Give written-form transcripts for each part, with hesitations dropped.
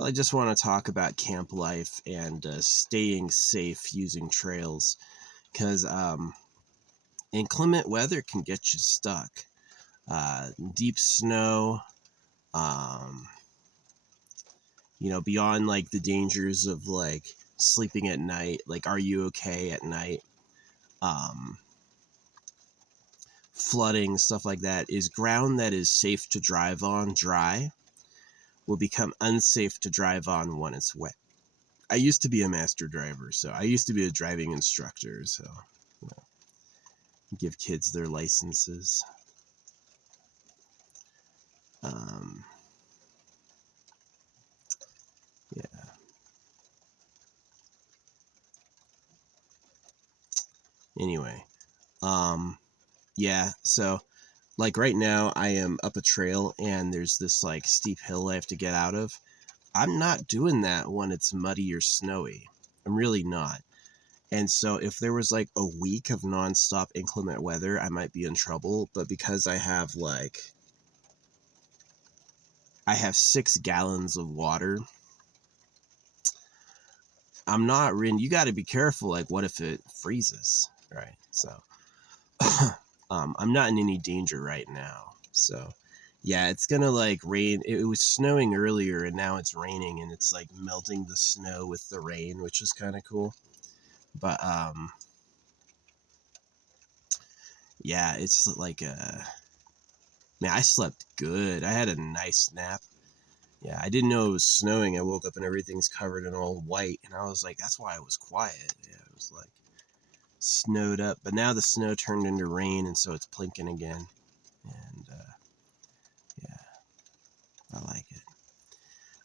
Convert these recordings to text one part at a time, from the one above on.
Well, I just want to talk about camp life and staying safe using trails, because inclement weather can get you stuck. Deep snow, um, beyond like the dangers of like sleeping at night, like are you okay at night? Um, Flooding, stuff like that, is ground that is safe to drive on dry will become unsafe to drive on when it's wet. I used to be a master driver, so I used to be a driving instructor, so you know, give kids their licenses. Um, yeah. Anyway, yeah. So, like right now, I am up a trail, and there's this like steep hill I have to get out of. I'm not doing that when it's muddy or snowy. I'm really not. And so if there was like a week of nonstop inclement weather, I might be in trouble. But because I have 6 gallons of water, I'm not really, you got to be careful. Like, what if it freezes? Right. So, I'm not in any danger right now. So, yeah, it's going to like rain. It was snowing earlier and now it's raining and it's like melting the snow with the rain, which is kind of cool. But, yeah, it's like, man, I slept good. I had a nice nap. Yeah, I didn't know it was snowing. I woke up and everything's covered in all white. And I was like, that's why it was quiet. Yeah, it was like snowed up. But now the snow turned into rain, and so it's plinking again. And yeah, I like it.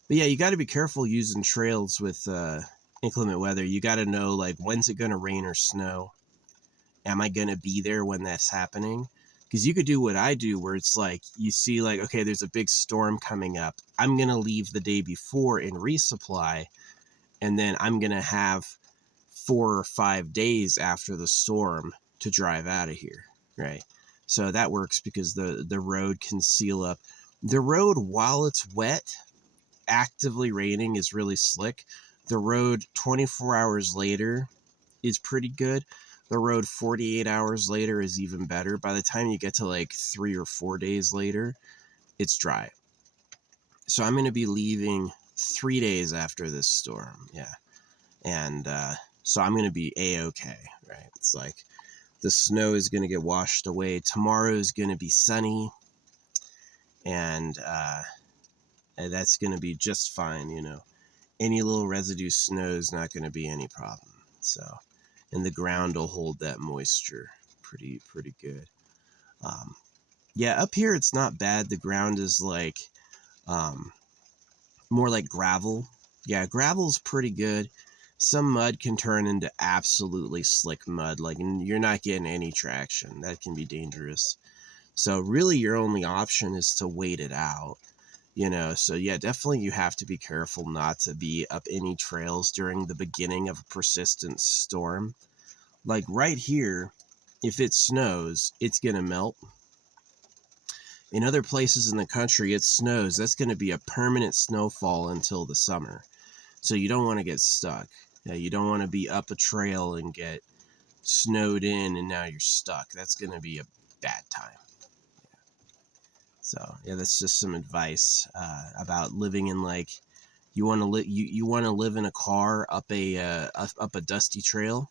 But yeah, you got to be careful using trails with inclement weather. You got to know, like, when's it going to rain or snow? Am I going to be there when that's happening? Because you could do what I do, where it's like you see like, okay, there's a big storm coming up. I'm going to leave the day before and resupply, and then I'm going to have 4 or 5 days after the storm to drive out of here, right? So that works because the road can seal up. The road, while it's wet, actively raining, is really slick. The road 24 hours later is pretty good. The road 48 hours later is even better. By the time you get to like 3 or 4 days later, it's dry. So I'm going to be leaving 3 days after this storm. Yeah. And so I'm going to be A-okay, right? It's like the snow is going to get washed away. Tomorrow is going to be sunny. And that's going to be just fine, Any little residue snow is not going to be any problem. So, and the ground will hold that moisture pretty good. Yeah, up here it's not bad. The ground is like more like gravel. Yeah, gravel's pretty good. Some mud can turn into absolutely slick mud, like, and you're not getting any traction. That can be dangerous. So really your only option is to wait it out. So yeah, definitely you have to be careful not to be up any trails during the beginning of a persistent storm. Like right here, if it snows, it's going to melt. In other places in the country, it snows. That's going to be a permanent snowfall until the summer. So you don't want to get stuck. You don't want to be up a trail and get snowed in and now you're stuck. That's going to be a bad time. So yeah, that's just some advice about living in like you want to you want to live in a car up a dusty trail.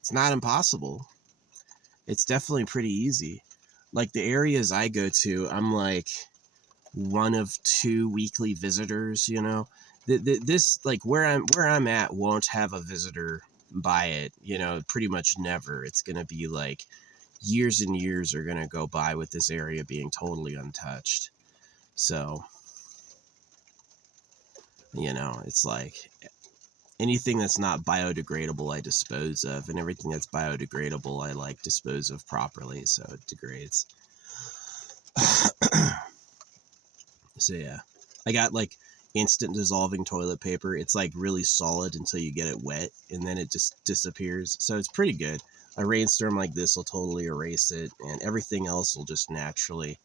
It's not impossible. It's definitely pretty easy. Like the areas I go to, I'm like one of 2 weekly visitors. This like where I'm at won't have a visitor by it. Pretty much never. It's gonna be like years and years are going to go by with this area being totally untouched. So, it's like anything that's not biodegradable, I dispose of, and everything that's biodegradable, I like dispose of properly so it degrades. So, yeah, I got like instant dissolving toilet paper. It's like really solid until you get it wet, and then it just disappears. So, it's pretty good. A rainstorm like this will totally erase it, and everything else will just naturally.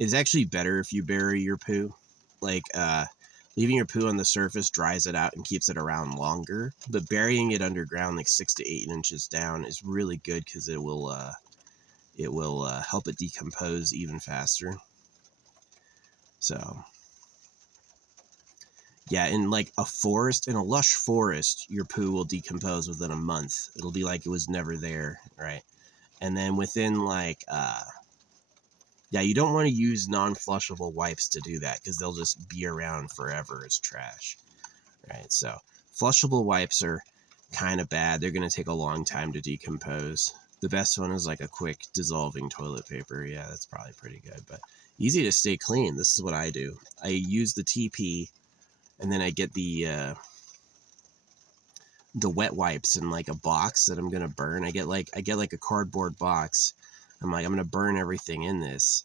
It's actually better if you bury your poo. Like Leaving your poo on the surface dries it out and keeps it around longer, but burying it underground like 6 to 8 inches down is really good because it will help it decompose even faster. So yeah, in like a forest, in a lush forest, your poo will decompose within a month. It'll be like it was never there, right? And then within like yeah, you don't want to use non-flushable wipes to do that because they'll just be around forever as trash, right? So flushable wipes are kind of bad. They're going to take a long time to decompose. The best one is like a quick dissolving toilet paper. Yeah, that's probably pretty good, but easy to stay clean. This is what I do. I use the TP, and then I get the wet wipes in like a box that I'm gonna burn. I get like a cardboard box. I'm like, I'm gonna burn everything in this.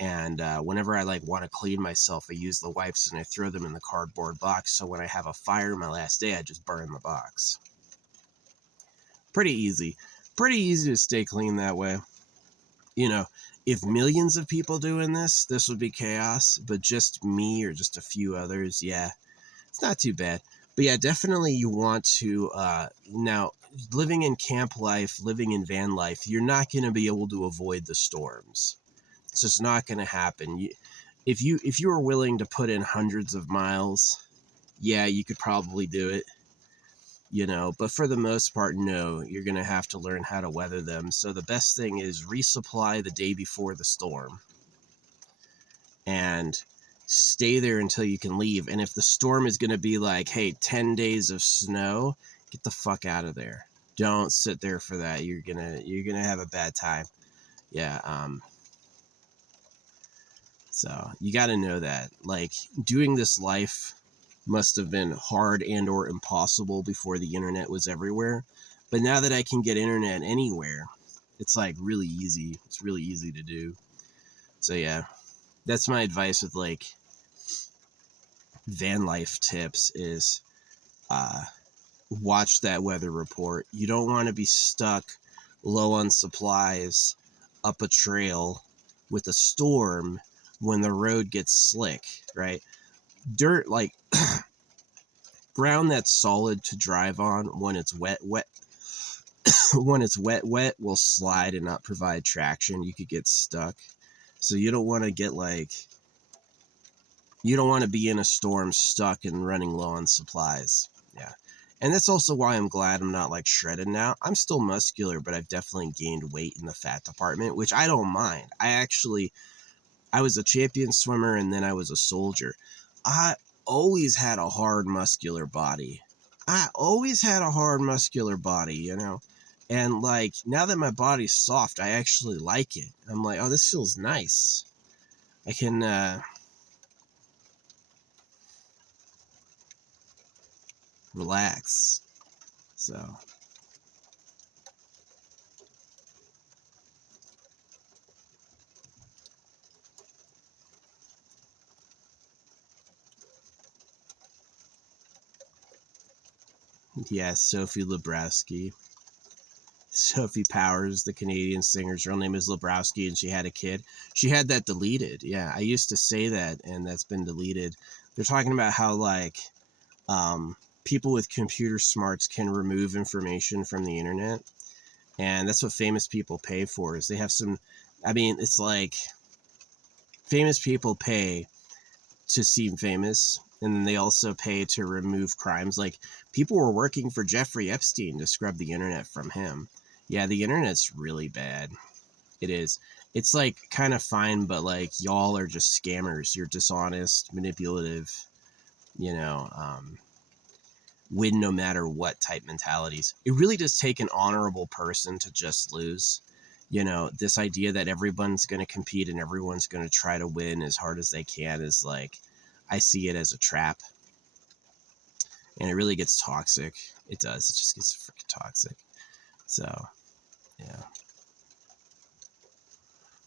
And whenever I like want to clean myself, I use the wipes and I throw them in the cardboard box. So when I have a fire my last day, I just burn the box. Pretty easy to stay clean that way. You know, if millions of people doing this would be chaos. But just me or just a few others, yeah, it's not too bad. But yeah, definitely you want to, now, living in camp life, living in van life, you're not going to be able to avoid the storms. It's just not going to happen. If you were willing to put in hundreds of miles, yeah, you could probably do it, you know, but for the most part, no, you're going to have to learn how to weather them. So the best thing is resupply the day before the storm and stay there until you can leave. And if the storm is going to be like, hey, 10 days of snow, get the fuck out of there. Don't sit there for that. You're going to have a bad time. Yeah. So you got to know that, like, doing this life must have been hard and or impossible before the internet was everywhere. But now that I can get internet anywhere, it's like really easy. It's really easy to do. So yeah, that's my advice with like van life tips is watch that weather report. You don't want to be stuck low on supplies up a trail with a storm when the road gets slick, right? Dirt, like ground that's solid to drive on when it's wet when it's wet will slide and not provide traction. You could get stuck. So you don't want to get like, you don't want to be in a storm stuck and running low on supplies. Yeah. And that's also why I'm glad I'm not like shredded now. I'm still muscular, but I've definitely gained weight in the fat department, which I don't mind. I was a champion swimmer and then I was a soldier. I always had a hard muscular body. You know? And like now that my body's soft, I actually like it. I'm like, oh, this feels nice. I can relax. So yeah, Sophie Labrowski. Sophie Powers, the Canadian singer's real name is Labrowski, and she had a kid. She had that deleted. Yeah, I used to say that, and that's been deleted. They're talking about how like people with computer smarts can remove information from the internet, and that's what famous people pay for. Is they have some. I mean, it's like famous people pay to seem famous, and then they also pay to remove crimes. Like people were working for Jeffrey Epstein to scrub the internet from him. Yeah, the internet's really bad. It is. It's like kind of fine, but like y'all are just scammers. You're dishonest, manipulative, you know, win no matter what type mentalities. It really does take an honorable person to just lose. You know, this idea that everyone's going to compete and everyone's going to try to win as hard as they can is like, I see it as a trap. And it really gets toxic. It does. It just gets freaking toxic. So, yeah.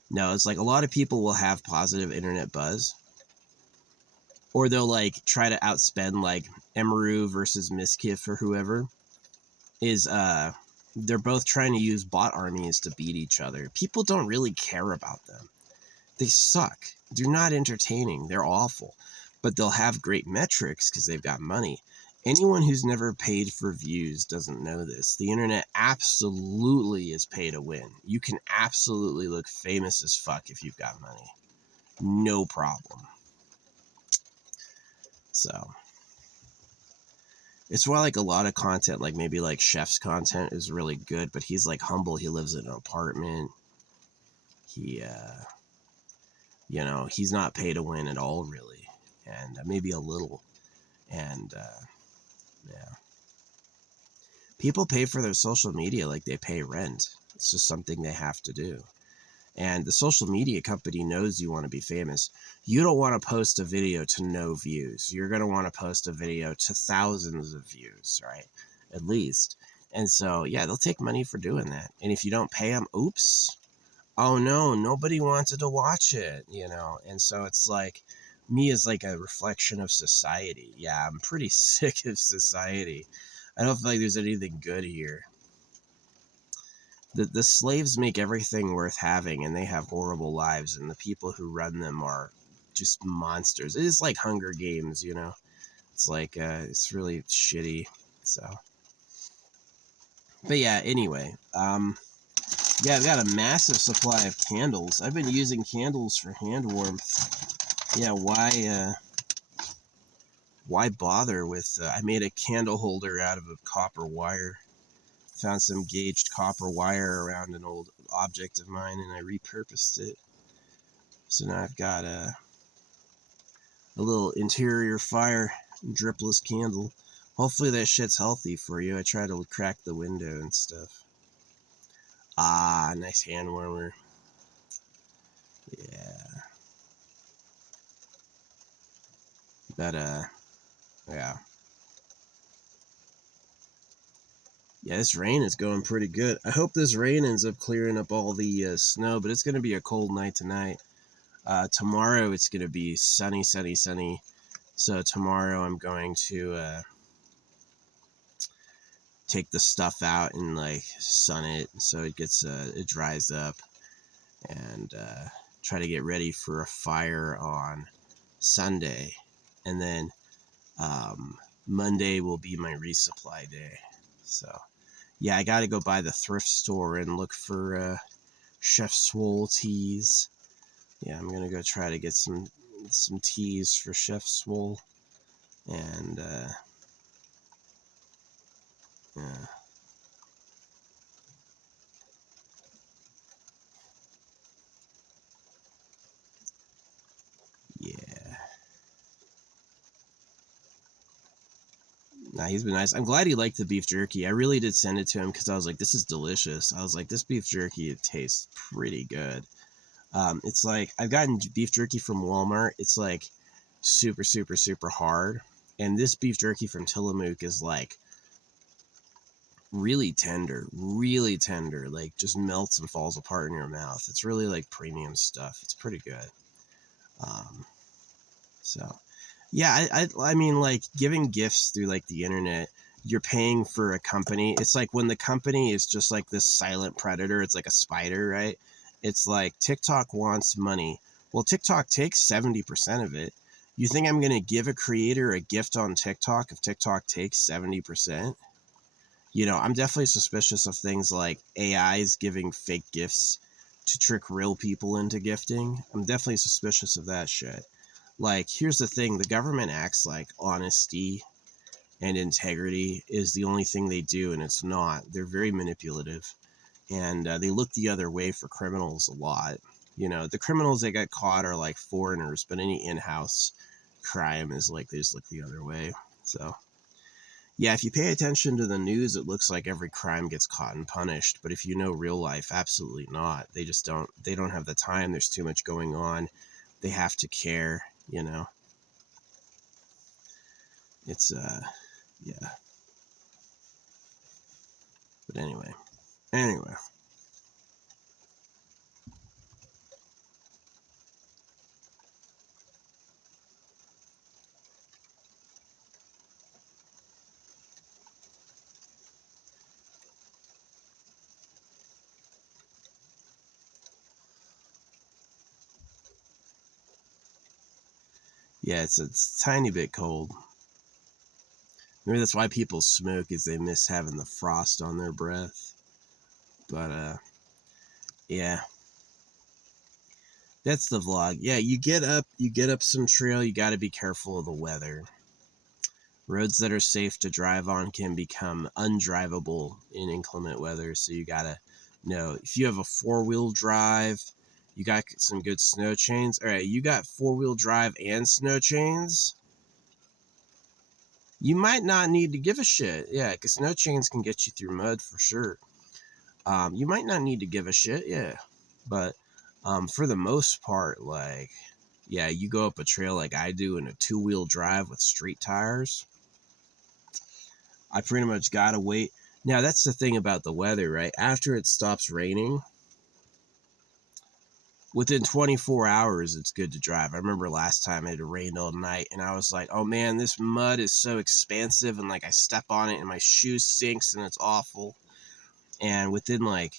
No, it's like a lot of people will have positive internet buzz. Or they'll like try to outspend like Emaru versus Miskiff or whoever. They're both trying to use bot armies to beat each other. People don't really care about them. They suck. They're not entertaining. They're awful. but they'll have great metrics because they've got money. Anyone who's never paid for views doesn't know this. The internet absolutely is pay to win. You can absolutely look famous as fuck if you've got money. No problem. So it's why like a lot of content, like maybe like Chef's content is really good, but he's like humble. He lives in an apartment. He, you know, he's not pay to win at all, really. And maybe a little. And, yeah. People pay for their social media like they pay rent. It's just something they have to do. And the social media company knows you want to be famous. You don't want to post a video to no views. You're going to want to post a video to thousands of views, right? At least. And so, yeah, they'll take money for doing that. And if you don't pay them, oops. Oh, no, nobody wanted to watch it, you know? And so it's like, me is like a reflection of society. Yeah, I'm pretty sick of society. I don't feel like there's anything good here. The slaves make everything worth having, and they have horrible lives, and the people who run them are just monsters. It is like Hunger Games, you know? It's like, it's really shitty, so. But yeah, anyway, yeah, I've got a massive supply of candles. I've been using candles for hand warmth. Yeah, why bother with, I made a candle holder out of a copper wire. Found some gauged copper wire around an old object of mine, and I repurposed it. So now I've got a little interior fire dripless candle. Hopefully that shit's healthy for you. I try to crack the window and stuff. Ah, nice hand warmer. Yeah. But, yeah. Yeah, this rain is going pretty good. I hope this rain ends up clearing up all the snow, but it's going to be a cold night tonight. Tomorrow it's going to be sunny, sunny, sunny. So tomorrow I'm going to take the stuff out and like sun it so it gets it dries up, and try to get ready for a fire on Sunday, and then Monday will be my resupply day. So yeah, I got to go by the thrift store and look for Chef Swole teas. Yeah, I'm gonna go try to get some teas for Chef Swole, and yeah. Yeah. Nah, he's been nice. I'm glad he liked the beef jerky. I really did send it to him because I was like, this is delicious. I was like, this beef jerky, it tastes pretty good. It's like, I've gotten beef jerky from Walmart. It's like super, super, super hard. And this beef jerky from Tillamook is like really tender, like just melts and falls apart in your mouth. It's really like premium stuff. It's pretty good. So yeah, I mean, like giving gifts through like the internet, you're paying for a company. It's like when the company is just like this silent predator, it's like a spider, right? It's like TikTok wants money. Well, TikTok takes 70% of it. You think I'm going to give a creator a gift on TikTok if TikTok takes 70%? You know, I'm definitely suspicious of things like AIs giving fake gifts to trick real people into gifting. I'm definitely suspicious of that shit. Like, here's the thing, the government acts like honesty and integrity is the only thing they do, and it's not. They're very manipulative, and they look the other way for criminals a lot. You know, the criminals that get caught are like foreigners, but any in-house crime is like they just look the other way. So yeah, if you pay attention to the news, it looks like every crime gets caught and punished, but if you know real life, absolutely not. They don't have the time. There's too much going on. They have to care, you know. It's yeah. But anyway. Yeah, it's a tiny bit cold. Maybe that's why people smoke, is they miss having the frost on their breath. But yeah, that's the vlog. Yeah, you get up some trail. You got to be careful of the weather. Roads that are safe to drive on can become undrivable in inclement weather. So you gotta know, if you have a 4-wheel drive, you got some good snow chains. All right, you got 4-wheel drive and snow chains. You might not need to give a shit. Yeah, because snow chains can get you through mud for sure. You might not need to give a shit. Yeah, but for the most part, like, yeah, you go up a trail like I do in a 2-wheel drive with street tires, I pretty much gotta wait. Now, that's the thing about the weather, right? After it stops raining, within 24 hours, it's good to drive. I remember last time it had rained all night, and I was like, oh man, this mud is so expansive, and like I step on it, and my shoe sinks, and it's awful. And within like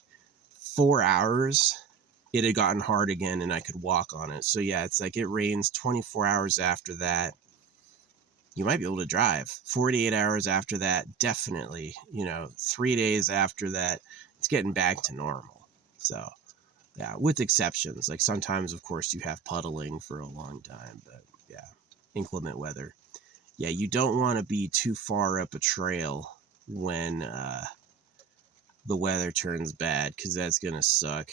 4 hours, it had gotten hard again, and I could walk on it. So yeah, it's like it rains 24 hours after that, you might be able to drive. 48 hours after that, definitely. 3 days after that, it's getting back to normal. So, yeah, with exceptions. Like sometimes, of course, you have puddling for a long time, but yeah, inclement weather. Yeah, you don't want to be too far up a trail when the weather turns bad, because that's going to suck.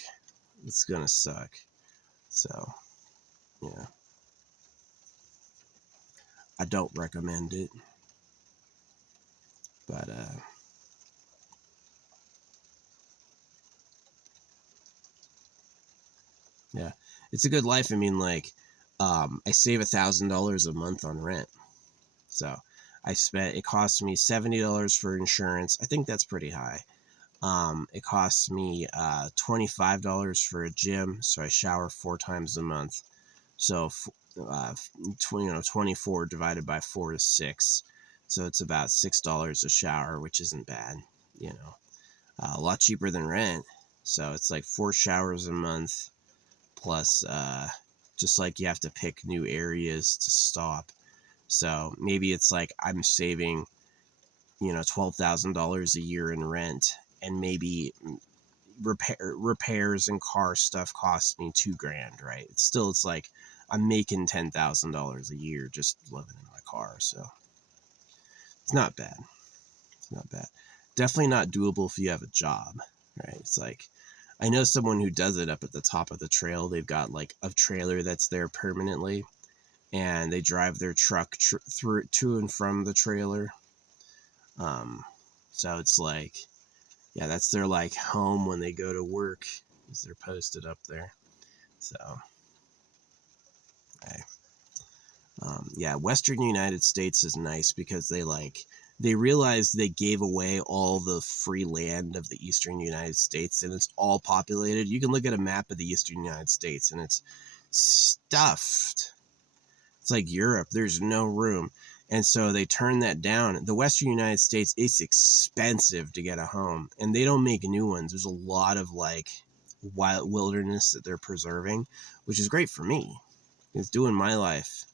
It's going to suck. So, yeah, I don't recommend it. But, yeah, it's a good life. I mean, like, I save $1,000 a month on rent. So it cost me $70 for insurance. I think that's pretty high. It costs me $25 for a gym, so I shower 4 times a month. So 24 divided by 4 is 6. So it's about $6 a shower, which isn't bad. A lot cheaper than rent. So it's like 4 showers a month, plus just like you have to pick new areas to stop. So maybe it's like I'm saving, $12,000 a year in rent, and maybe repairs and car stuff costs me $2,000, right? It's like I'm making $10,000 a year just living in my car. So it's not bad. It's not bad. Definitely not doable if you have a job, right? It's like, I know someone who does it up at the top of the trail. They've got like a trailer that's there permanently, and they drive their truck through to and from the trailer. So it's like, yeah, that's their like home when they go to work, is they're posted up there. So, yeah, Western United States is nice because they realized they gave away all the free land of the Eastern United States, and it's all populated. You can look at a map of the Eastern United States, and it's stuffed. It's like Europe. There's no room. And so they turned that down. The Western United States, it's expensive to get a home, and they don't make new ones. There's a lot of like wild wilderness that they're preserving, which is great for me. It's doing my life.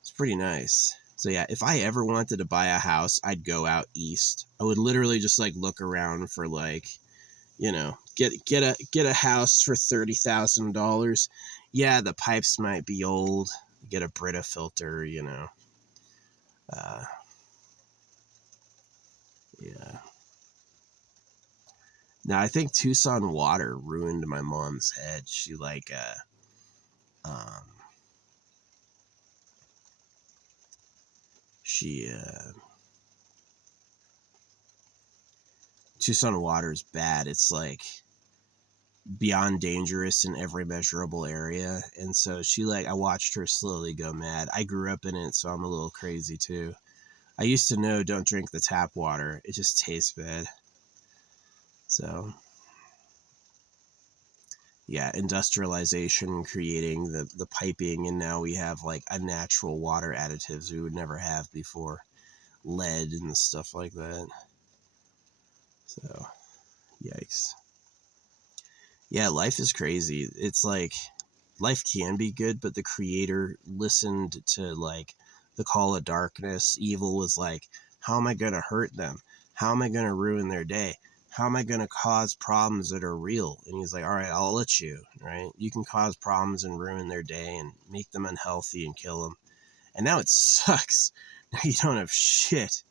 It's pretty nice. So yeah, if I ever wanted to buy a house, I'd go out east. I would literally just like look around for like, get a house for $30,000. Yeah, the pipes might be old. Get a Brita filter, yeah. Now I think Tucson water ruined my mom's head. She um, she Tucson water is bad. It's like beyond dangerous in every measurable area, and so I watched her slowly go mad. I grew up in it, so I'm a little crazy too. I used to know, don't drink the tap water, it just tastes bad. So yeah, industrialization creating the piping, and now we have like unnatural water additives we would never have before, lead and stuff like that. So yikes. Yeah, life is crazy. It's like, life can be good, but the creator listened to like the call of darkness. Evil was like, how am I going to hurt them? How am I going to ruin their day? How am I going to cause problems that are real? And he's like, all right, I'll let you, right? You can cause problems and ruin their day and make them unhealthy and kill them. And now it sucks. Now you don't have shit.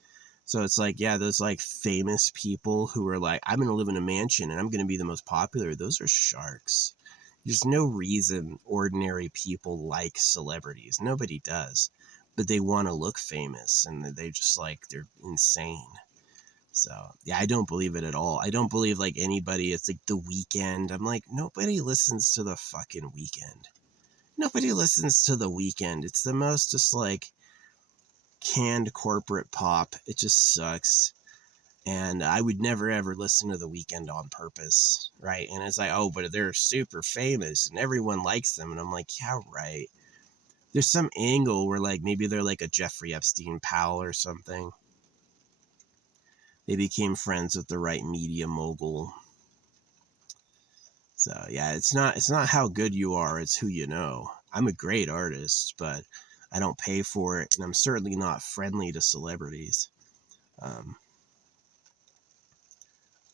So it's like, yeah, those like famous people who are like, I'm going to live in a mansion and I'm going to be the most popular. Those are sharks. There's no reason ordinary people like celebrities. Nobody does. But they want to look famous and they just like, they're insane. So, yeah, I don't believe it at all. I don't believe like anybody, it's like The Weeknd. I'm like, nobody listens to the fucking Weeknd. Nobody listens to The Weeknd. It's the most just like canned corporate pop. It just sucks. And I would never ever listen to The Weeknd on purpose, right? And it's like, oh, but they're super famous and everyone likes them. And I'm like, yeah, right. There's some angle where like maybe they're like a Jeffrey Epstein pal or something. They became friends with the right media mogul. So yeah, it's not how good you are, it's who you know. I'm a great artist, but I don't pay for it, and I'm certainly not friendly to celebrities. I'm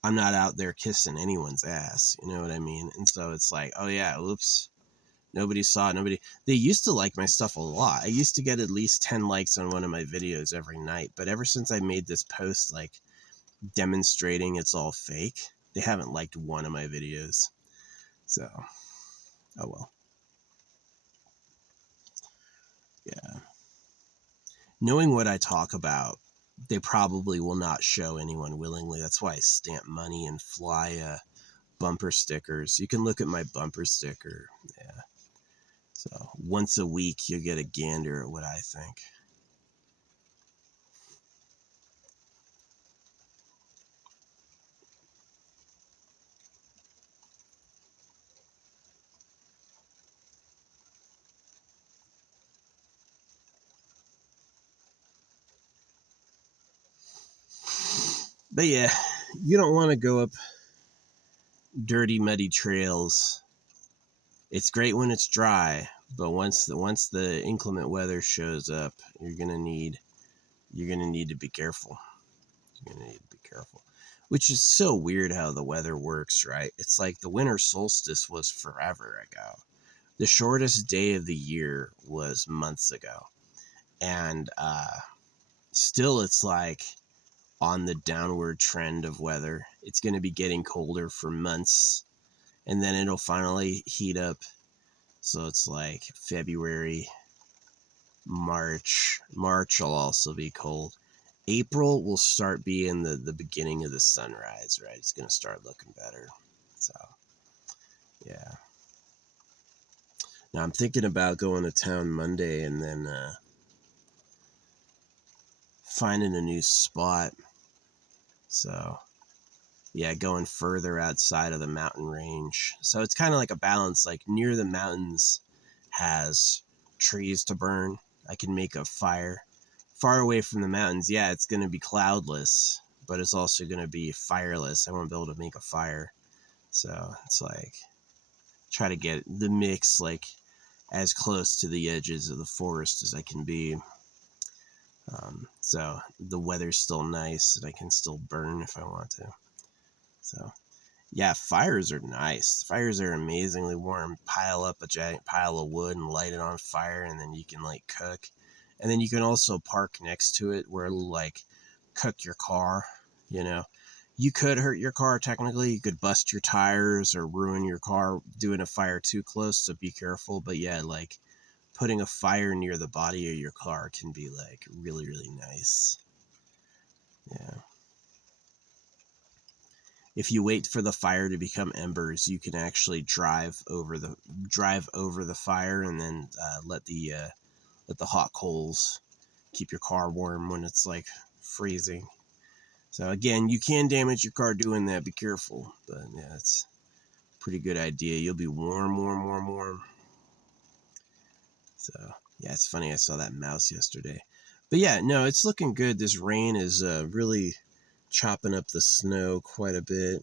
not out there kissing anyone's ass, you know what I mean? And so it's like, oh yeah, oops. Nobody saw it. They used to like my stuff a lot. I used to get at least 10 likes on one of my videos every night. But ever since I made this post, like, demonstrating it's all fake, they haven't liked one of my videos. So, oh well. Yeah. Knowing what I talk about, they probably will not show anyone willingly. That's why I stamp money and fly bumper stickers. You can look at my bumper sticker. Yeah. So once a week, you'll get a gander at what I think. But yeah, you don't want to go up dirty, muddy trails. It's great when it's dry, but once the inclement weather shows up, you're gonna need to be careful. You're gonna need to be careful. Which is so weird how the weather works, right? It's like the winter solstice was forever ago. The shortest day of the year was months ago. And still it's like on the downward trend of weather. It's going to be getting colder for months, and then it'll finally heat up. So it's like February, March. March will also be cold. April will start being the beginning of the sunrise, right? It's going to start looking better. So, yeah. Now I'm thinking about going to town Monday and then finding a new spot. So, yeah, going further outside of the mountain range. So it's kind of like a balance. Like near the mountains has trees to burn. I can make a fire. Far away from the mountains, yeah, it's going to be cloudless, but it's also going to be fireless. I won't be able to make a fire. So it's like try to get the mix like as close to the edges of the forest as I can be. So the weather's still nice and I can still burn if I want to. So yeah, fires are nice. Fires are amazingly warm. Pile up a giant pile of wood and light it on fire, and then you can like cook. And then you can also park next to it where it'll like cook your car, you know. You could hurt your car technically. You could bust your tires or ruin your car doing a fire too close, so be careful. But yeah, like putting a fire near the body of your car can be like really, really nice. Yeah. If you wait for the fire to become embers, you can actually drive over the fire and then let the hot coals keep your car warm when it's like freezing. So again, you can damage your car doing that. Be careful, but yeah, it's a pretty good idea. You'll be warm, warm, warm, warm. So yeah, it's funny. I saw that mouse yesterday, but yeah, no, it's looking good. This rain is really chopping up the snow quite a bit.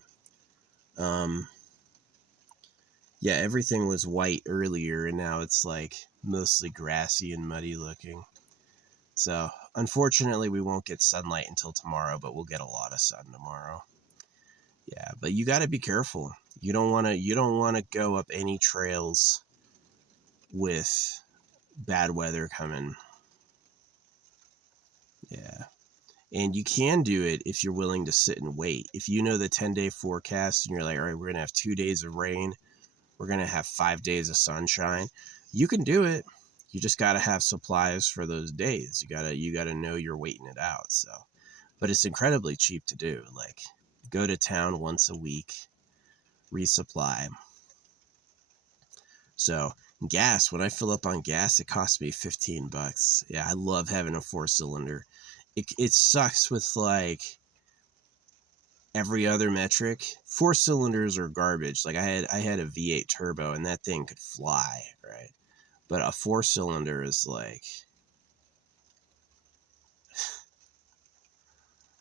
Yeah, everything was white earlier, and now it's like mostly grassy and muddy looking. So, unfortunately, we won't get sunlight until tomorrow, but we'll get a lot of sun tomorrow. Yeah, but you got to be careful. You don't want to go up any trails with bad weather coming. Yeah. And you can do it if you're willing to sit and wait. If you know the 10-day forecast and you're like, all right, we're going to have 2 days of rain, we're going to have 5 days of sunshine, you can do it. You just got to have supplies for those days. You got to know you're waiting it out. So, but it's incredibly cheap to do. Like, go to town once a week, resupply. So, gas, when I fill up on gas, it costs me $15. Yeah, I love having a 4-cylinder. It sucks with like every other metric. 4 cylinders are garbage. Like I had a V8 turbo and that thing could fly, right? But a 4-cylinder is like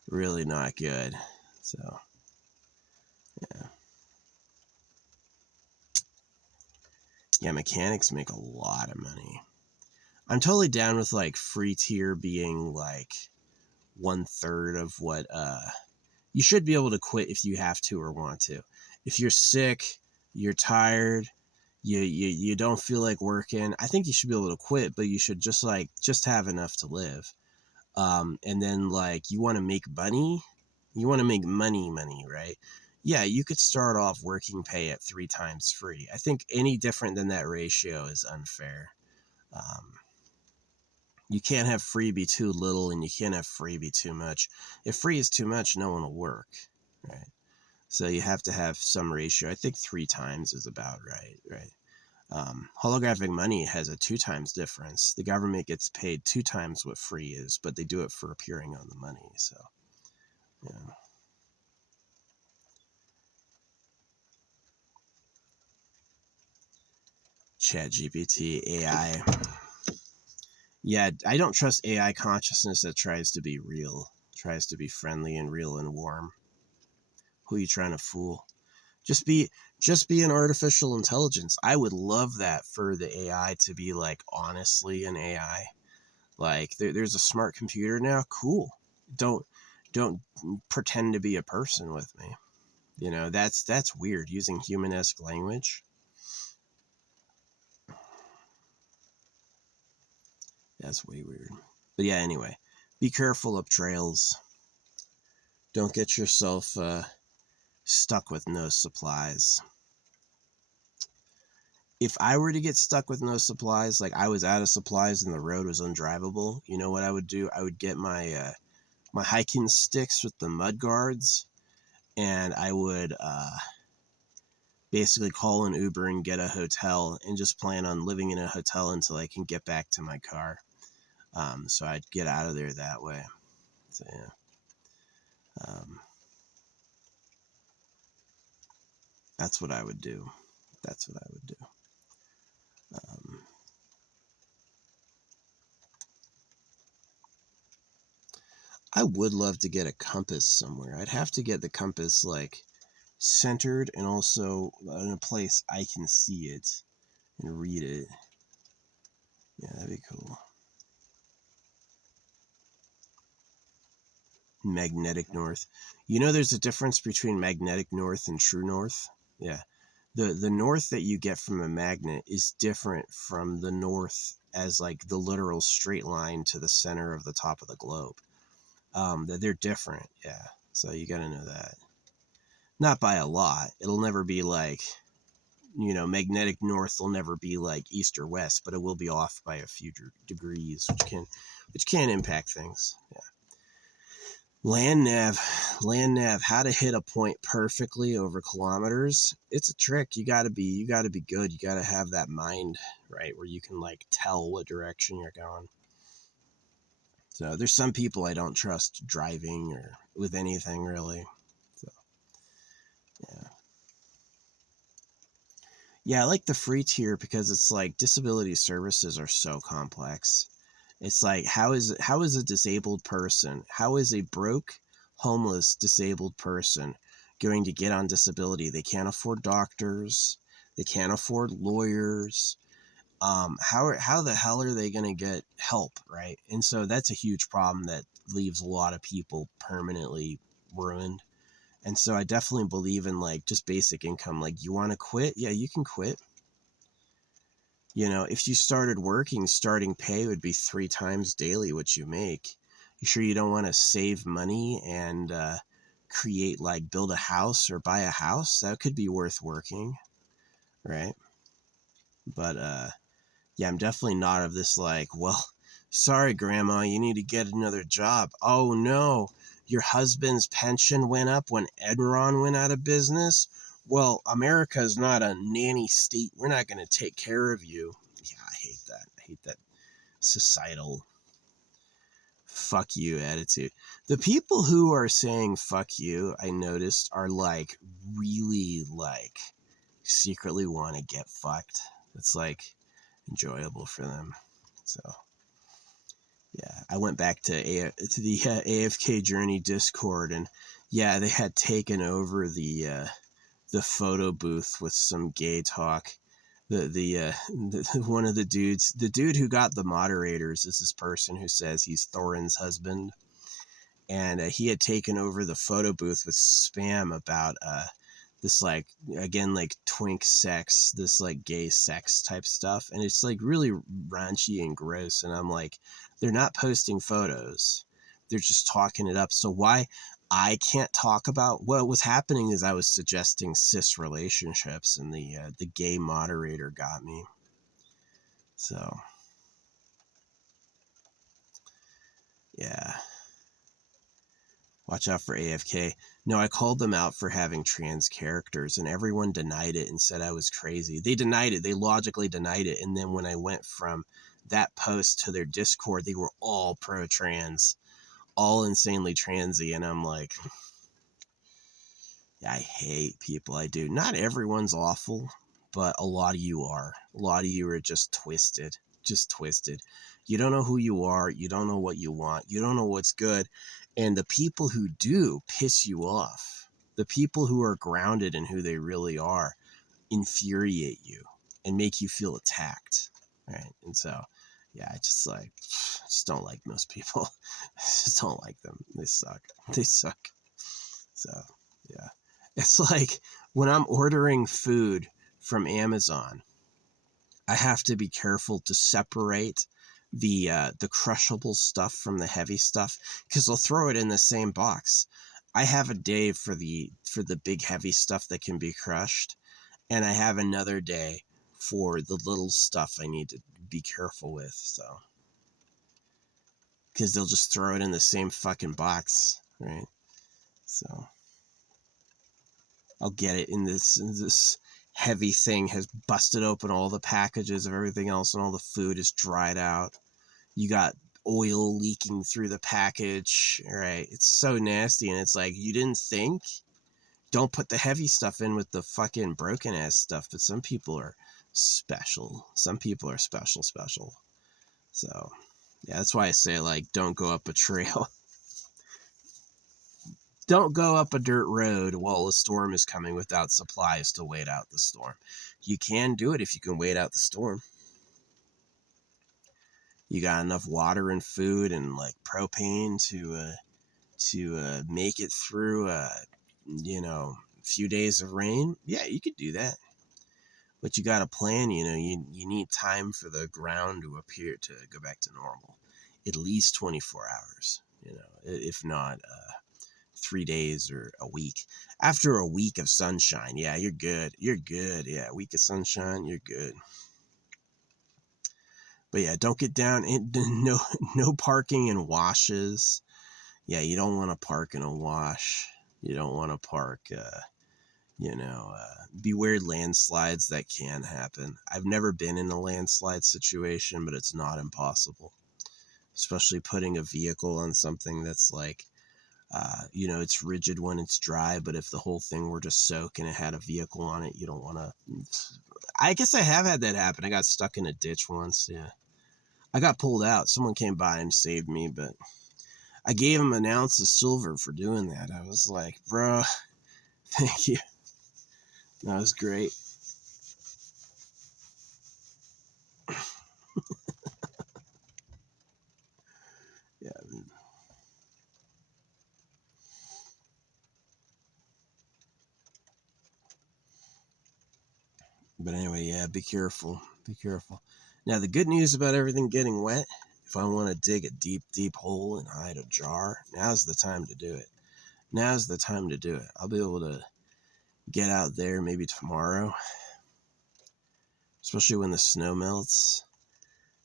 really not good. So, yeah. Yeah, mechanics make a lot of money. I'm totally down with like free tier being like 1/3 of what you should be able to quit if you have to or want to. If you're sick, you're tired, you don't feel like working, I think you should be able to quit, but you should just have enough to live. And then like you want to make money, right? Yeah, you could start off working pay at 3 times free. I think any different than that ratio is unfair. You can't have free be too little and you can't have free be too much. If free is too much, no one will work, right? So you have to have some ratio. I think 3 times is about right? Holographic money has a 2 times difference. The government gets paid 2 times what free is, but they do it for appearing on the money. So, yeah. ChatGPT, AI. Yeah, I don't trust AI consciousness that tries to be real, tries to be friendly and real and warm. Who are you trying to fool? Just be an artificial intelligence. I would love that for the AI to be like honestly an AI. Like there's a smart computer now. Cool. Don't pretend to be a person with me. You know, that's weird using human-esque language. That's way weird. But yeah, anyway, be careful up trails. Don't get yourself stuck with no supplies. If I were to get stuck with no supplies, like I was out of supplies and the road was undrivable, you know what I would do? I would get my my hiking sticks with the mud guards, and I would basically call an Uber and get a hotel and just plan on living in a hotel until I can get back to my car. So I'd get out of there that way. So yeah. That's what I would do. That's what I would do. I would love to get a compass somewhere. I'd have to get the compass like centered and also in a place I can see it and read it. Yeah, that'd be cool. Magnetic north. You know, there's a difference between magnetic north and true north. Yeah. The north that you get from a magnet is different from the north as like the literal straight line to the center of the top of the globe. They're different. Yeah. So you got to know that. Not by a lot. It'll never be like, you know, magnetic north will never be like east or west, but it will be off by a few degrees, which can impact things. Yeah. Land nav, how to hit a point perfectly over kilometers. It's a trick. You gotta be good. You gotta have that mind, right, where you can like tell what direction you're going. So there's some people I don't trust driving or with anything really. So yeah. Yeah, I like the free tier because it's like disability services are so complex. It's like how is a disabled person, how is a broke, homeless, disabled person going to get on disability? They can't afford doctors. They can't afford lawyers. How the hell are they going to get help, right? And so that's a huge problem that leaves a lot of people permanently ruined. And so I definitely believe in like just basic income. Like, you want to quit? Yeah, you can quit. You know, if you started working, starting pay would be 3 times daily what you make. You sure you don't want to save money and create, like, build a house or buy a house? That could be worth working, right? But yeah, I'm definitely not of this like, well, sorry, Grandma, you need to get another job. Oh no, your husband's pension went up when Enron went out of business? Well, America's not a nanny state. We're not going to take care of you. Yeah, I hate that. I hate that societal fuck you attitude. The people who are saying fuck you, I noticed, are like really like secretly want to get fucked. It's like enjoyable for them. So yeah, I went back to the AFK Journey Discord, and yeah, they had taken over the photo booth with some gay talk. The one of the dudes, the dude who got the moderators, is this person who says he's Thorin's husband, and he had taken over the photo booth with spam about this, like, again, like twink sex, this like gay sex type stuff, and it's like really raunchy and gross. And I'm like, they're not posting photos, they're just talking it up. So why I can't talk about what was happening is I was suggesting cis relationships, and the gay moderator got me. So yeah, watch out for AFK. No, I called them out for having trans characters, and everyone denied it and said I was crazy. They denied it. They logically denied it. And then when I went from that post to their Discord, they were all pro-trans, all insanely transy. And I'm like, I hate people. I do. Not everyone's awful, but a lot of you are. A lot of you are just twisted. Just twisted. You don't know who you are. You don't know what you want. You don't know what's good. And the people who do piss you off. The people who are grounded in who they really are infuriate you and make you feel attacked. Right. And so, yeah, I just don't like most people. I just don't like them. They suck. They suck. So, yeah. It's like when I'm ordering food from Amazon, I have to be careful to separate the crushable stuff from the heavy stuff, because they'll throw it in the same box. I have a day for the big heavy stuff that can be crushed, and I have another day for the little stuff I need to be careful with. So, because they'll just throw it in the same fucking box, right? So I'll get it in this heavy thing has busted open all the packages of everything else, and all the food is dried out. You got oil leaking through the package, right? It's so nasty, and it's like, you didn't think? Don't put the heavy stuff in with the fucking broken ass stuff. But some people are special. Some people are special. So yeah, that's why I say, like, don't go up a trail. Don't go up a dirt road while a storm is coming without supplies to wait out the storm. You can do it if you can wait out the storm. You got enough water and food and like propane to make it through a few days of rain. Yeah, you could do that. But you got to plan. You need time for the ground to appear to go back to normal. At least 24 hours. If not 3 days or a week. After a week of sunshine, yeah, you're good. You're good. Yeah, a week of sunshine, you're good. But yeah, don't get down in no parking in washes. Yeah, you don't want to park in a wash. You don't want to park. Beware landslides that can happen. I've never been in a landslide situation, but it's not impossible. Especially putting a vehicle on something that's like, it's rigid when it's dry, but if the whole thing were to soak and it had a vehicle on it, you don't want to. I guess I have had that happen. I got stuck in a ditch once. Yeah. I got pulled out. Someone came by and saved me, but I gave him an ounce of silver for doing that. I was like, bro, thank you. That was great. But anyway, yeah, be careful. Be careful. Now, the good news about everything getting wet, if I want to dig a deep, deep hole and hide a jar, now's the time to do it. Now's the time to do it. I'll be able to get out there maybe tomorrow, especially when the snow melts,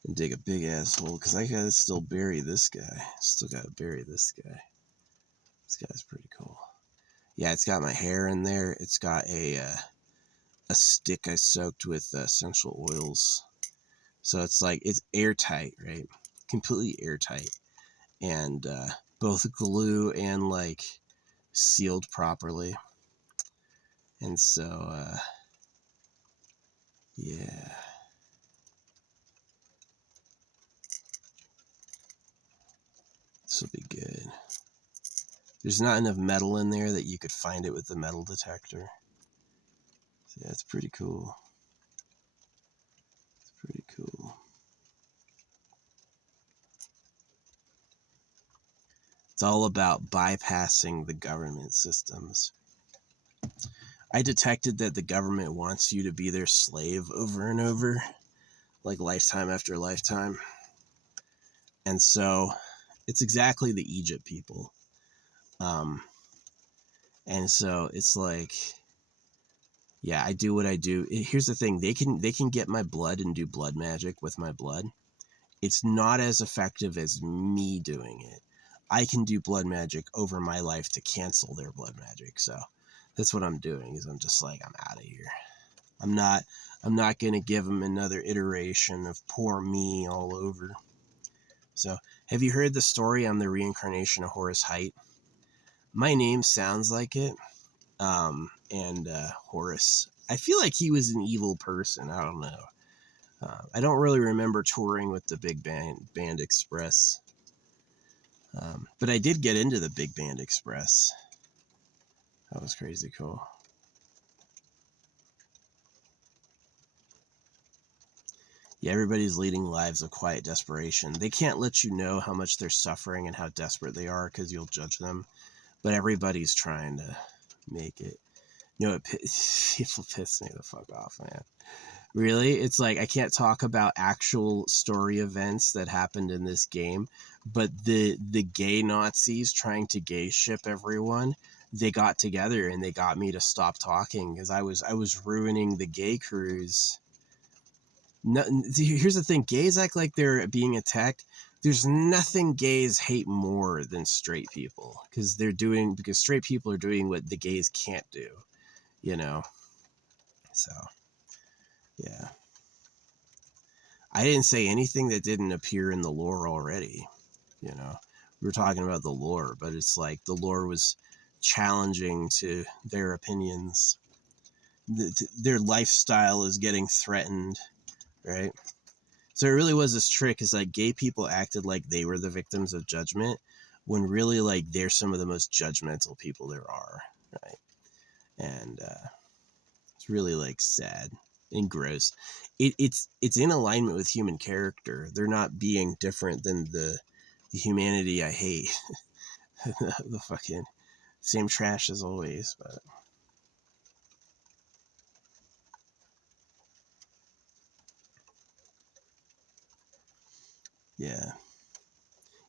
and dig a big ass hole, because I gotta still bury this guy. Still gotta bury this guy. This guy's pretty cool. Yeah, it's got my hair in there. It's got a stick I soaked with essential oils. So it's like, it's airtight, right? Completely airtight. And both glue and like sealed properly. And so, yeah. This will be good. There's not enough metal in there that you could find it with the metal detector. So yeah, it's pretty cool. It's pretty cool. It's all about bypassing the government systems. I detected that the government wants you to be their slave over and over, like lifetime after lifetime. And so it's exactly the Egypt people. And so it's like, yeah, I do what I do. Here's the thing. They can get my blood and do blood magic with my blood. It's not as effective as me doing it. I can do blood magic over my life to cancel their blood magic. So that's what I'm doing, is I'm just like, I'm out of here. I'm not going to give them another iteration of poor me all over. So have you heard the story on the reincarnation of Horus Height? My name sounds like it. And Horus, I feel like he was an evil person. I don't know. I don't really remember touring with the Big Band Express. But I did get into the Big Band Express. That was crazy cool. Yeah, everybody's leading lives of quiet desperation. They can't let you know how much they're suffering and how desperate they are because you'll judge them. But everybody's trying to make it. You know, people piss me the fuck off, man. Really? It's like, I can't talk about actual story events that happened in this game, but the gay Nazis trying to gay ship everyone, they got together and they got me to stop talking because I was ruining the gay cruise. No, here's the thing. Gays act like they're being attacked. There's nothing gays hate more than straight people, because straight people are doing what the gays can't do, you know? So, yeah. I didn't say anything that didn't appear in the lore already, you know? We were talking about the lore, but it's like the lore was challenging to their opinions. Their lifestyle is getting threatened, right? So it really was this trick, is like gay people acted like they were the victims of judgment, when really, like, they're some of the most judgmental people there are, right? And it's really, like, sad and gross. It's in alignment with human character. They're not being different than the humanity I hate. The fucking same trash as always, but yeah.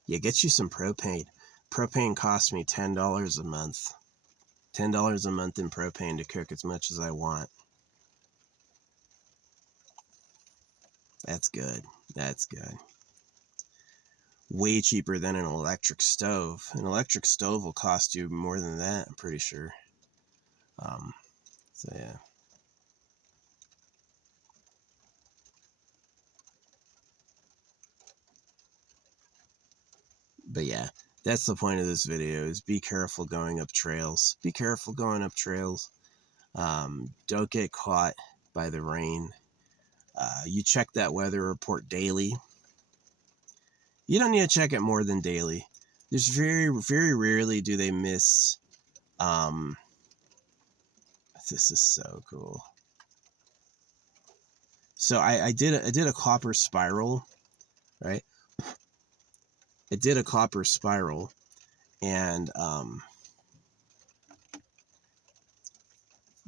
Yeah, get you some propane. Propane costs me $10 a month. $10 a month in propane to cook as much as I want. That's good. That's good. Way cheaper than an electric stove. An electric stove will cost you more than that, I'm pretty sure. So yeah. But yeah, that's the point of this video, is be careful going up trails. Be careful going up trails. Don't get caught by the rain. You check that weather report daily. You don't need to check it more than daily. There's very, very rarely do they miss. This is so cool. So I did a copper spiral, right? I did a copper spiral, and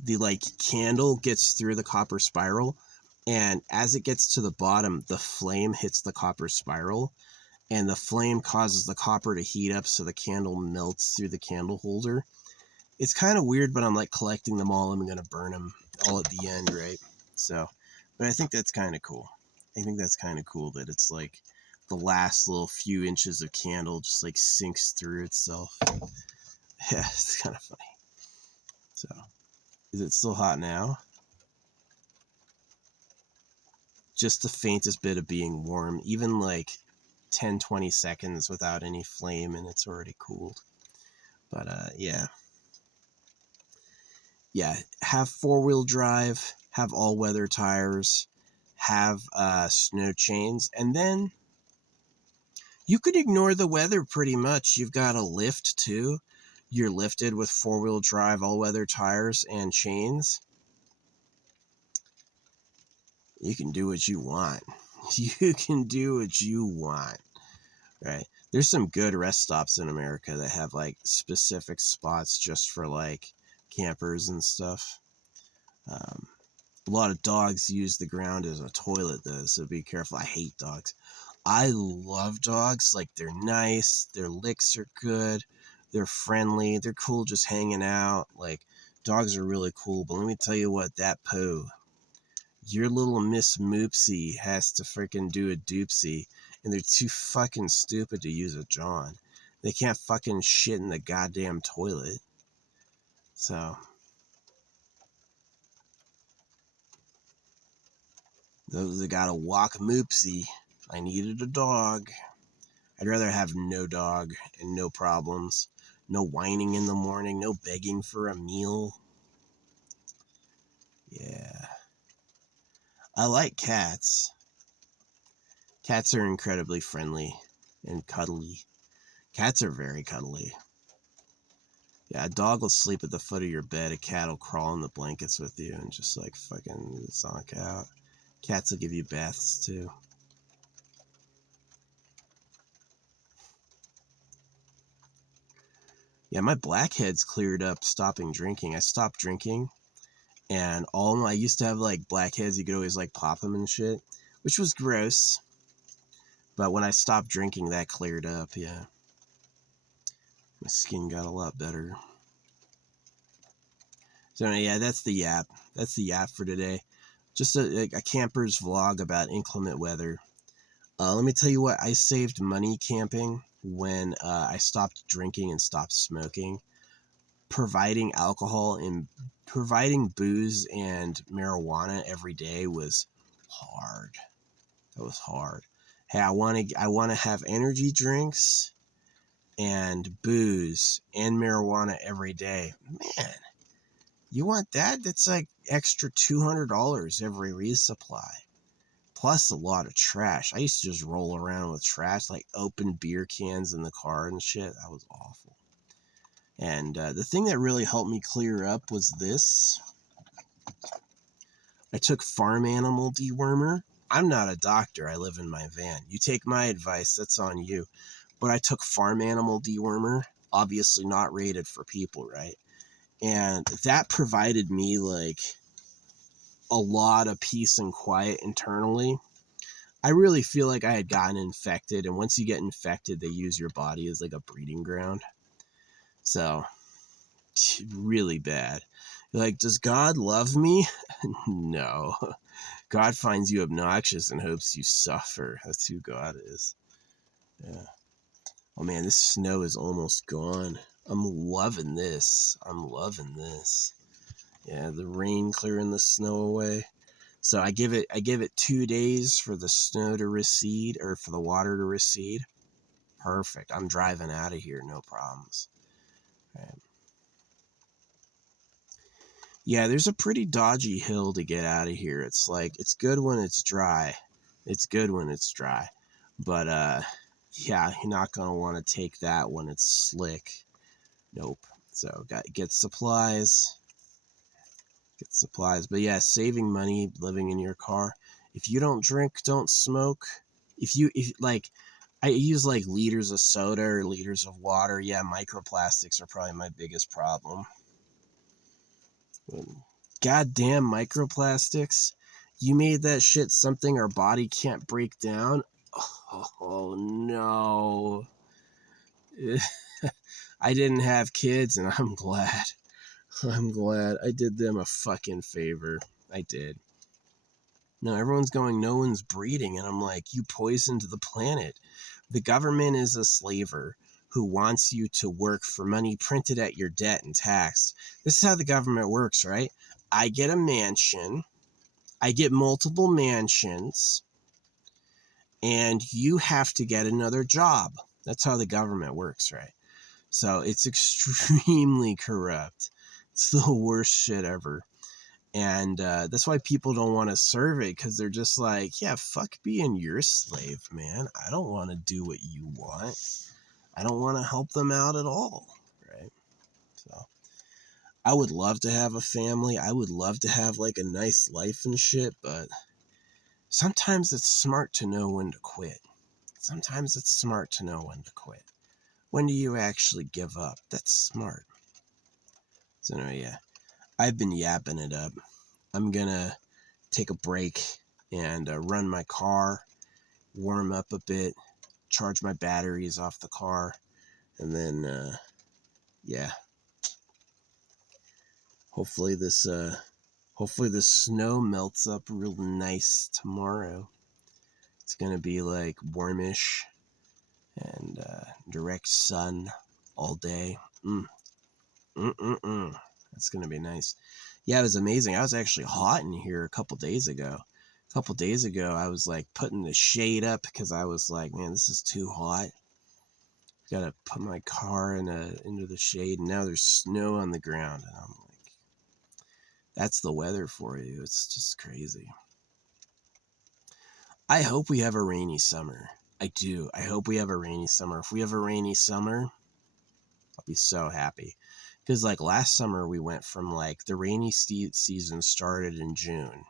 the like candle gets through the copper spiral, and as it gets to the bottom, the flame hits the copper spiral, and the flame causes the copper to heat up, so the candle melts through the candle holder. It's kind of weird, but I'm like collecting them all. I'm gonna burn them all at the end, right? So, but I think that's kind of cool. I think that's kind of cool that it's like the last little few inches of candle just like sinks through itself. Yeah, it's kind of funny. So, is it still hot now? Just the faintest bit of being warm, even like 10-20 seconds without any flame, and it's already cooled. But yeah, have 4-wheel drive, have all-weather tires, have snow chains, and then you could ignore the weather pretty much. You've got a lift too. You're lifted with 4-wheel drive, all-weather tires, and chains. You can do what you want. You can do what you want, right? There's some good rest stops in America that have like specific spots just for like campers and stuff. A lot of dogs use the ground as a toilet though, so be careful. I hate dogs. I love dogs. Like, they're nice, their licks are good, they're friendly, they're cool just hanging out. Like, dogs are really cool, but let me tell you what, that poo, your little Miss Moopsie has to freaking do a doopsie, and they're too fucking stupid to use a John. They can't fucking shit in the goddamn toilet. So, those that gotta walk Moopsie. I needed a dog. I'd rather have no dog and no problems. No whining in the morning, no begging for a meal. Yeah. I like cats. Cats are incredibly friendly and cuddly. Cats are very cuddly. Yeah, a dog will sleep at the foot of your bed. A cat will crawl in the blankets with you and just like fucking zonk out. Cats will give you baths too. Yeah, my blackhead's cleared up stopping drinking. I stopped drinking, and I used to have like blackheads. You could always like pop them and shit, which was gross. But when I stopped drinking, that cleared up. Yeah, my skin got a lot better. So yeah, that's the yap. That's the yap for today. Just a camper's vlog about inclement weather. Let me tell you what, I saved money camping when I stopped drinking and stopped smoking. Providing alcohol and providing booze and marijuana every day was hard. That was hard. Hey, I want to have energy drinks and booze and marijuana every day. Man, you want that? That's like extra $200 every resupply. Plus a lot of trash. I used to just roll around with trash, like open beer cans in the car and shit. That was awful. And the thing that really helped me clear up was this. I took farm animal dewormer. I'm not a doctor. I live in my van. You take my advice, that's on you. But I took farm animal dewormer, obviously not rated for people, right? And that provided me like a lot of peace and quiet internally. I really feel like I had gotten infected, and once you get infected, they use your body as like a breeding ground. So, really bad. You're like, does God love me? No. God finds you obnoxious and hopes you suffer. That's who God is. Yeah. Oh man, this snow is almost gone. I'm loving this. I'm loving this. Yeah, the rain clearing the snow away. So I give it 2 days for the snow to recede, or for the water to recede. Perfect. I'm driving out of here, no problems. Right. Yeah, there's a pretty dodgy hill to get out of here. It's like, it's good when it's dry. It's good when it's dry. But yeah, you're not gonna want to take that when it's slick. Nope. So got to get supplies. Get supplies. But yeah, saving money living in your car. If you don't drink, don't smoke. If like, I use like liters of soda or liters of water. Yeah, microplastics are probably my biggest problem. Goddamn microplastics. You made that shit something our body can't break down? Oh no. I didn't have kids, and I'm glad. I'm glad. I did them a fucking favor. I did. No, everyone's going, no one's breeding. And I'm like, you poisoned the planet. The government is a slaver who wants you to work for money printed at your debt and taxed. This is how the government works, right? I get a mansion. I get multiple mansions. And you have to get another job. That's how the government works, right? So it's extremely corrupt. It's the worst shit ever. And that's why people don't want to serve it, because they're just like, yeah, fuck being your slave, man. I don't want to do what you want. I don't want to help them out at all, right? So I would love to have a family. I would love to have like a nice life and shit, but sometimes it's smart to know when to quit. Sometimes it's smart to know when to quit. When do you actually give up? That's smart. So anyway, yeah, I've been yapping it up. I'm gonna take a break and run my car, warm up a bit, charge my batteries off the car, and then yeah, hopefully this snow melts up real nice tomorrow. It's gonna be like warmish and direct sun all day. That's gonna be nice. Yeah, it was amazing. I was actually hot in here a couple days ago. I was like putting the shade up because I was like, man, this is too hot. Gotta put my car into the shade, and now there's snow on the ground, and I'm like, that's the weather for you. It's just crazy. I hope we have a rainy summer. I do. I hope we have a rainy summer. If we have a rainy summer, I'll be so happy. Because like last summer, we went from like the rainy season started in June,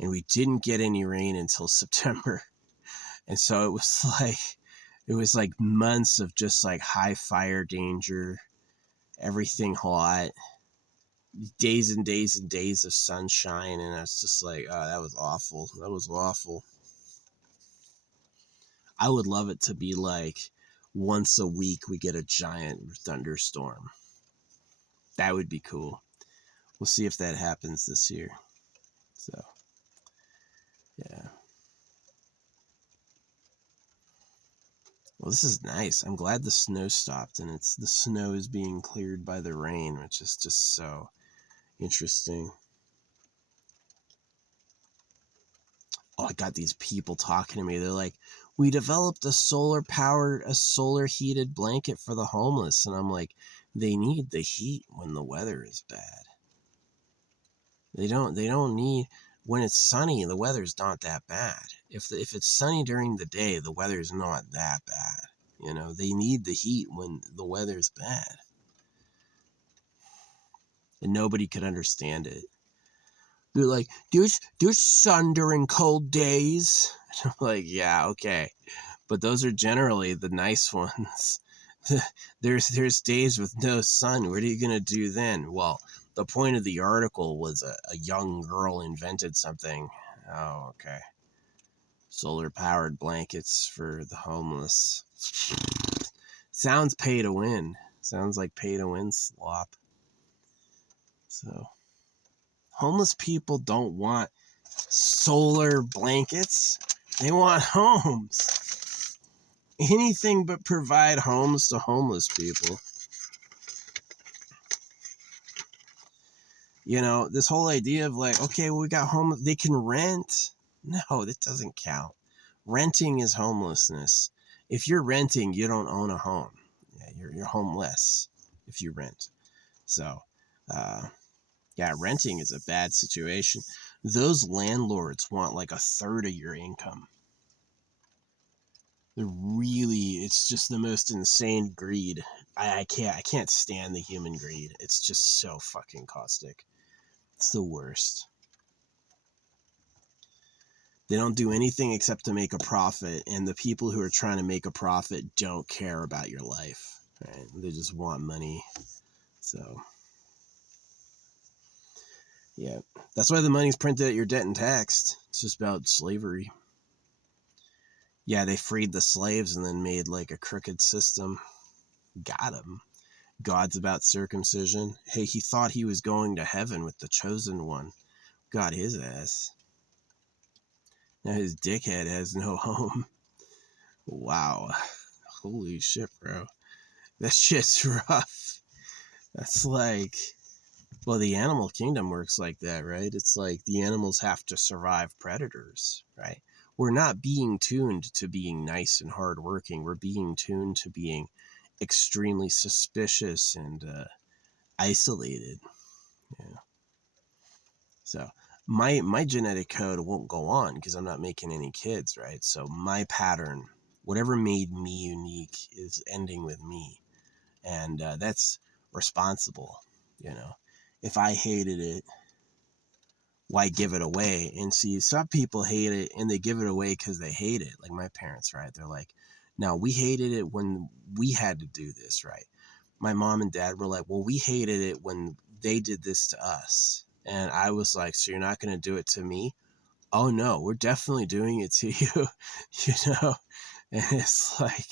and we didn't get any rain until September. And so it was like months of just like high fire danger, everything hot, days and days and days of sunshine. And I was just like, oh, that was awful. That was awful. I would love it to be like once a week we get a giant thunderstorm. That would be cool. We'll see if that happens this year. So, yeah. Well, this is nice. I'm glad the snow stopped, and the snow is being cleared by the rain, which is just so interesting. Oh, I got these people talking to me. They're like, we developed a solar heated blanket for the homeless. And I'm like, they need the heat when the weather is bad. They don't need, when it's sunny, the weather's not that bad. If it's sunny during the day, the weather's not that bad. You know, they need the heat when the weather's bad. And nobody could understand it. They're like, there's sun during cold days. I'm like, yeah, okay. But those are generally the nice ones. There's days with no sun. What are you going to do then? Well, the point of the article was a young girl invented something. Oh, okay. Solar-powered blankets for the homeless. Sounds pay to win. Sounds like pay to win slop. So, homeless people don't want solar blankets. They want homes. Anything but provide homes to homeless people. You know, this whole idea of like, okay, well, we got home, they can rent. No, that doesn't count. Renting is homelessness. If you're renting, you don't own a home. Yeah, you're homeless if you rent. So, yeah, renting is a bad situation. Those landlords want like a third of your income. It's just the most insane greed. I can't stand the human greed. It's just so fucking caustic. It's the worst. They don't do anything except to make a profit, and the people who are trying to make a profit don't care about your life. Right? They just want money. So, Yeah. That's why the money's printed at your debt and taxed. It's just about slavery. Yeah, they freed the slaves and then made like a crooked system. Got him. God's about circumcision. Hey, he thought he was going to heaven with the chosen one. Got his ass. Now his dickhead has no home. Wow. Holy shit, bro. That shit's rough. That's like, well, the animal kingdom works like that, right? It's like the animals have to survive predators, right? We're not being tuned to being nice and hardworking. We're being tuned to being extremely suspicious and isolated. Yeah. So my genetic code won't go on because I'm not making any kids, right? So my pattern, whatever made me unique, is ending with me, and that's responsible. You know, if I hated it, why give it away? And see, some people hate it and they give it away because they hate it. Like my parents, right? They're like, "No, we hated it when we had to do this, right?" My mom and dad were like, "Well, we hated it when they did this to us." And I was like, "So you're not going to do it to me?" "Oh no, we're definitely doing it to you." You know? And it's like,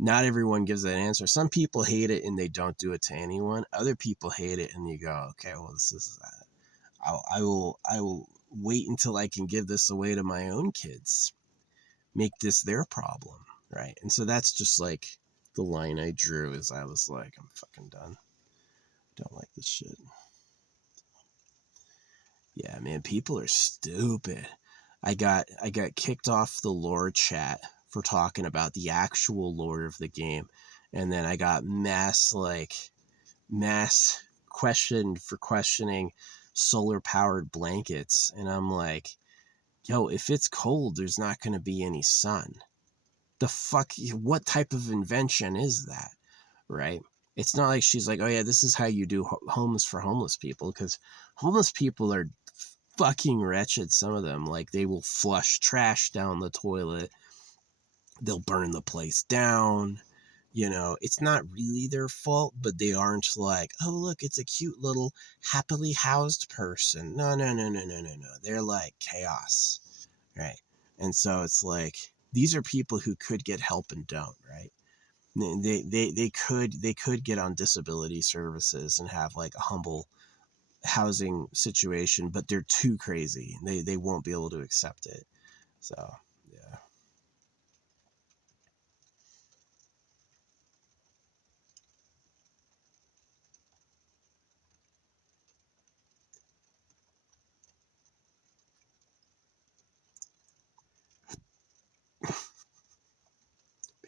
not everyone gives that answer. Some people hate it and they don't do it to anyone. Other people hate it and you go, "Okay, well, this is I will wait until I can give this away to my own kids. Make this their problem." Right? And so that's just like the line I drew. Is I was like, I'm fucking done. Don't like this shit. Yeah, man, people are stupid. I got kicked off the lore chat for talking about the actual lore of the game, and then I got mass questioned for questioning solar powered blankets, and I'm like, yo, if it's cold, there's not going to be any sun. The fuck, what type of invention is that, right? It's not like she's like, oh yeah, this is how you do homes for homeless people, because homeless people are fucking wretched. Some of them, like, they will flush trash down the toilet, they'll burn the place down. You know, it's not really their fault, but they aren't like, oh look, it's a cute little happily housed person. No, no, no, no, no, no, no. They're like chaos, right? And so it's like, these are people who could get help and don't, right? They could get on disability services and have like a humble housing situation, but they're too crazy. They won't be able to accept it. So yeah.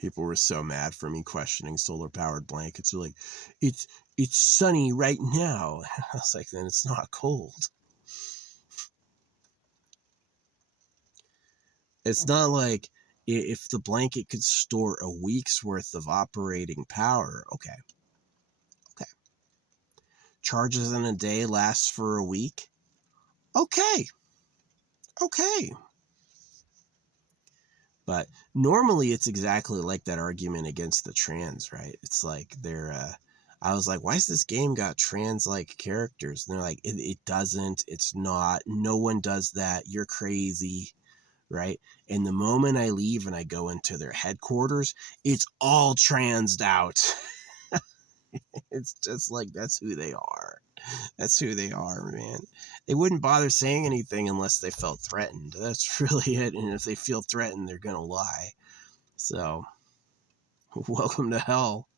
People were so mad for me questioning solar powered blankets. They're like, it's it's sunny right now. I was like, then it's not cold. It's not like, if the blanket could store a week's worth of operating power. Okay, okay. Charges in a day lasts for a week. Okay, okay. But normally it's exactly like that argument against the trans, right? It's like I was like, why has this game got trans like characters? And they're like, it doesn't, it's not, no one does that, you're crazy, right? And the moment I leave and I go into their headquarters, it's all transed out. It's just like, that's who they are. That's who they are, man. They wouldn't bother saying anything unless they felt threatened. That's really it. And if they feel threatened, they're gonna lie. So, welcome to hell.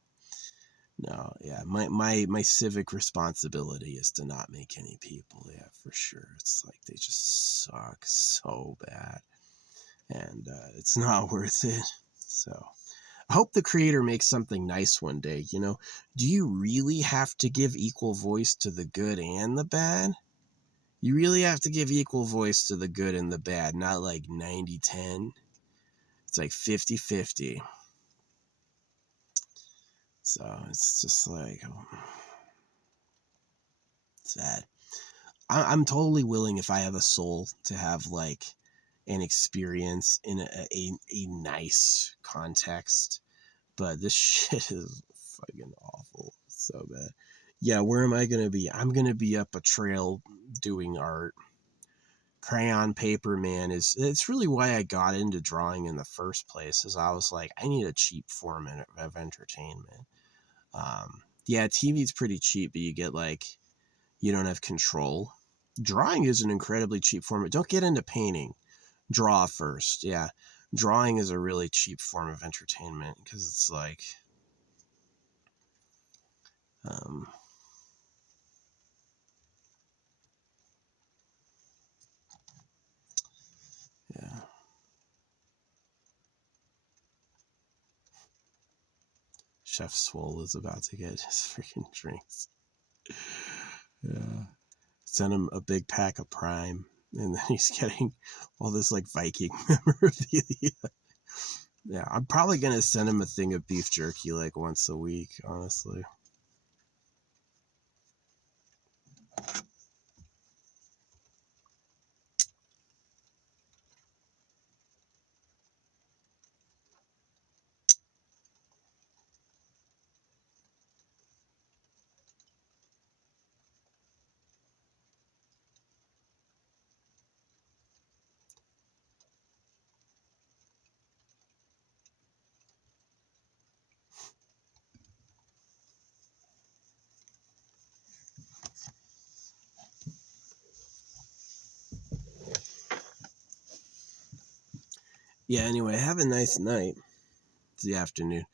No, yeah, my civic responsibility is to not make any people. Yeah, for sure. It's like they just suck so bad, and it's not worth it. So, I hope the creator makes something nice one day. You know, do you really have to give equal voice to the good and the bad? You really have to give equal voice to the good and the bad, not like 90-10. It's like 50-50. So it's just like, sad. I'm totally willing, if I have a soul, to have like an experience in a nice context. But this shit is fucking awful. It's so bad. Yeah, where am I going to be? I'm going to be up a trail doing art. Crayon paper, man, it's really why I got into drawing in the first place. Is I was like, I need a cheap form of entertainment. Yeah, TV's pretty cheap, but you get like, you don't have control. Drawing is an incredibly cheap form. Don't get into painting. Draw first. Yeah, drawing is a really cheap form of entertainment because it's like, um, yeah. Chef Swole is about to get his freaking drinks. Yeah. Sent him a big pack of Prime, and then he's getting all this like Viking memorabilia. Yeah, I'm probably gonna send him a thing of beef jerky like once a week, honestly. Yeah, anyway, have a nice night. It's the afternoon.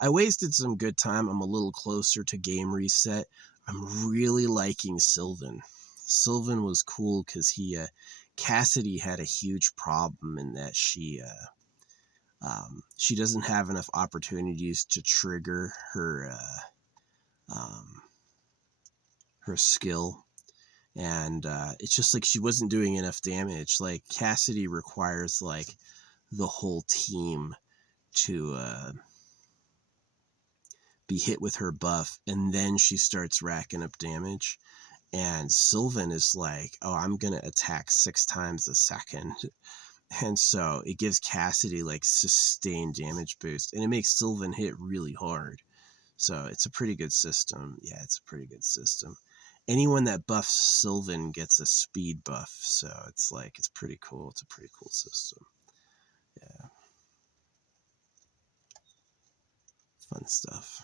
I wasted some good time. I'm a little closer to game reset. I'm really liking Sylvan. Sylvan was cool because Cassidy had a huge problem in that she doesn't have enough opportunities to trigger um, her skill, and it's just like she wasn't doing enough damage. Like Cassidy requires like the whole team to be hit with her buff, and then she starts racking up damage. And Sylvan is like, oh, I'm gonna attack 6 times a second. And so it gives Cassidy like sustained damage boost, and it makes Sylvan hit really hard. So it's a pretty good system. Yeah, it's a pretty good system. Anyone that buffs Sylvan gets a speed buff, so it's like it's pretty cool. It's a pretty cool system. Yeah, fun stuff.